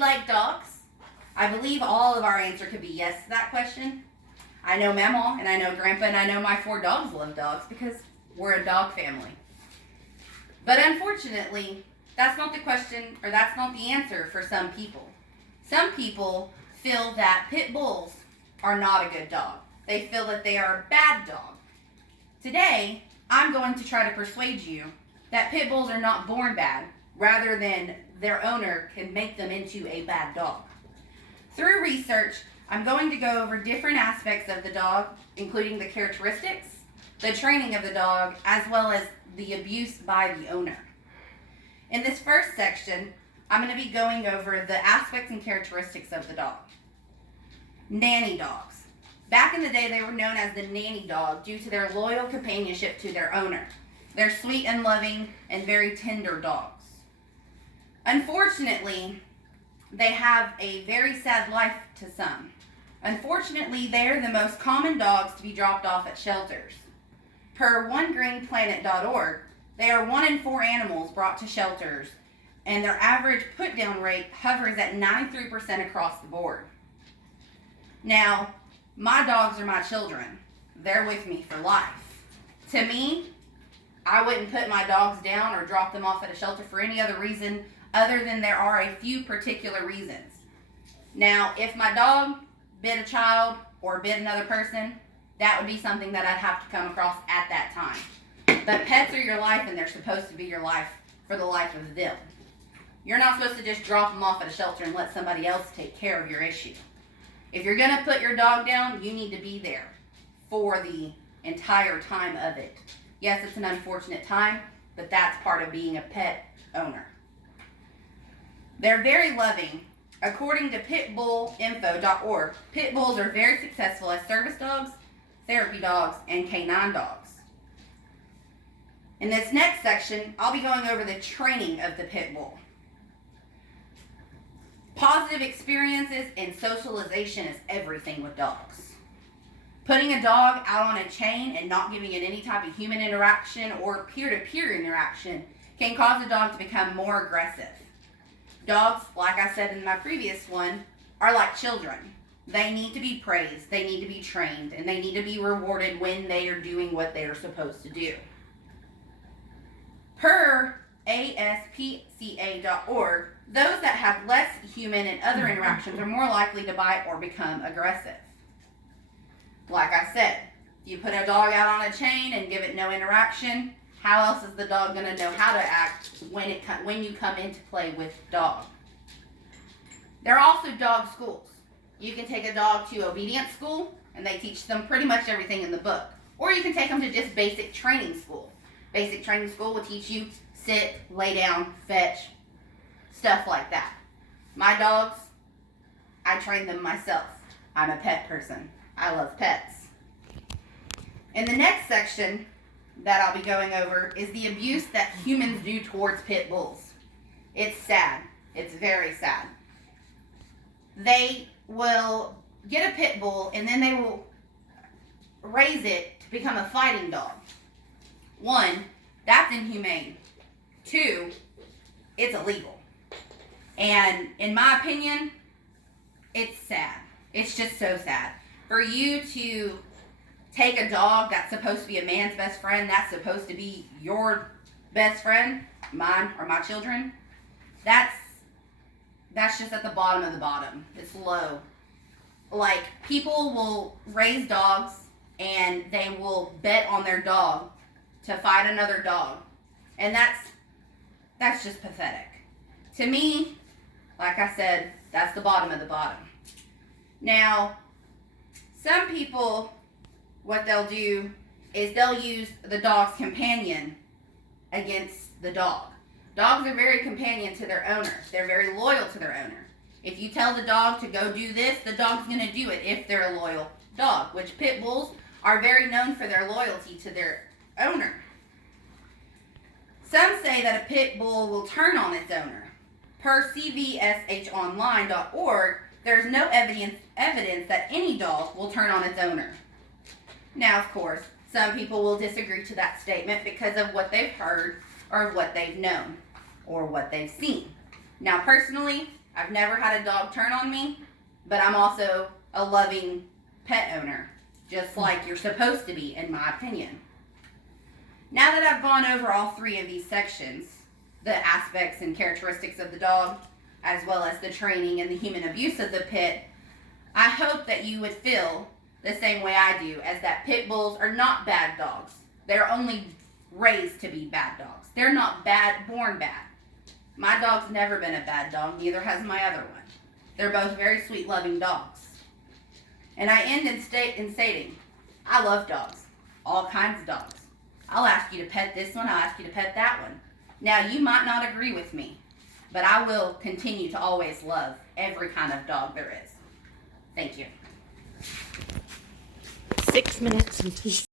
like dogs? I believe all of our answer could be yes to that question. I know Mama, and I know Grandpa, and I know my 4 dogs love dogs because we're a dog family. But unfortunately, that's not the question, or that's not the answer for some people. Some people feel that pit bulls are not a good dog. They feel that they are a bad dog. Today, I'm going to try to persuade you that pit bulls are not born bad, rather than their owner can make them into a bad dog. Through research, I'm going to go over different aspects of the dog, including the characteristics, the training of the dog, as well as the abuse by the owner. In this first section, I'm going to be going over the aspects and characteristics of the dog. Nanny dogs. Back in the day, they were known as the nanny dog due to their loyal companionship to their owner. They're sweet and loving and very tender dogs. Unfortunately, they have a very sad life to some. Unfortunately, they are the most common dogs to be dropped off at shelters. Per OneGreenPlanet.org, they are 1 in 4 animals brought to shelters, and their average put-down rate hovers at 93% across the board. Now, my dogs are my children. They're with me for life. To me, I wouldn't put my dogs down or drop them off at a shelter for any other reason other than there are a few particular reasons. Now, if my dog bit a child or bit another person, that would be something that I'd have to come across at that time. But pets are your life, and they're supposed to be your life for the life of them. You're not supposed to just drop them off at a shelter and let somebody else take care of your issue. If you're going to put your dog down, you need to be there for the entire time of it. Yes, it's an unfortunate time, but that's part of being a pet owner. They're very loving. According to pitbullinfo.org, pit bulls are very successful as service dogs, therapy dogs, and canine dogs. In this next section, I'll be going over the training of the pit bull. Positive experiences and socialization is everything with dogs. Putting a dog out on a chain and not giving it any type of human interaction or peer-to-peer interaction can cause a dog to become more aggressive. Dogs, like I said in my previous one, are like children. They need to be praised, they need to be trained, and they need to be rewarded when they are doing what they are supposed to do. Per ASPCA.org, those that have less human and other interactions are more likely to bite or become aggressive. Like I said, if you put a dog out on a chain and give it no interaction, how else is the dog going to know how to act when you come into play with the dog? There are also dog schools. You can take a dog to obedience school, and they teach them pretty much everything in the book. Or you can take them to just basic training school. Basic training school will teach you sit, lay down, fetch, stuff like that. My dogs, I train them myself. I'm a pet person. I love pets. In the next section that I'll be going over is the abuse that humans do towards pit bulls. It's sad. It's very sad. They will get a pit bull and then they will raise it to become a fighting dog. 1, that's inhumane. 2, it's illegal. And in my opinion, it's sad. It's just so sad. For you to take a dog that's supposed to be a man's best friend, that's supposed to be your best friend, mine or my children, that's just at the bottom of the bottom. It's low. Like, people will raise dogs and they will bet on their dog to fight another dog. And that's just pathetic. To me, like I said, that's the bottom of the bottom. Now, some people, what they'll do is they'll use the dog's companion against the dog. Dogs are very companion to their owner. They're very loyal to their owner. If you tell the dog to go do this, the dog's going to do it if they're a loyal dog, which pit bulls are very known for their loyalty to their owner. Some say that a pit bull will turn on its owner. Per CVSHonline.org, there's no evidence that any dog will turn on its owner. Now, of course, some people will disagree to that statement because of what they've heard or what they've known or what they've seen. Now, personally, I've never had a dog turn on me, but I'm also a loving pet owner, just like you're supposed to be, in my opinion. Now that I've gone over all three of these sections, the aspects and characteristics of the dog, as well as the training and the human abuse of the pit, I hope that you would feel the same way I do, as that pit bulls are not bad dogs. They're only raised to be bad dogs. They're not born bad. My dog's never been a bad dog, neither has my other one. They're both very sweet, loving dogs. And I end in stating, I love dogs, all kinds of dogs. I'll ask you to pet this one, I'll ask you to pet that one. Now, you might not agree with me, but I will continue to always love every kind of dog there is. Thank you. 6 minutes and 2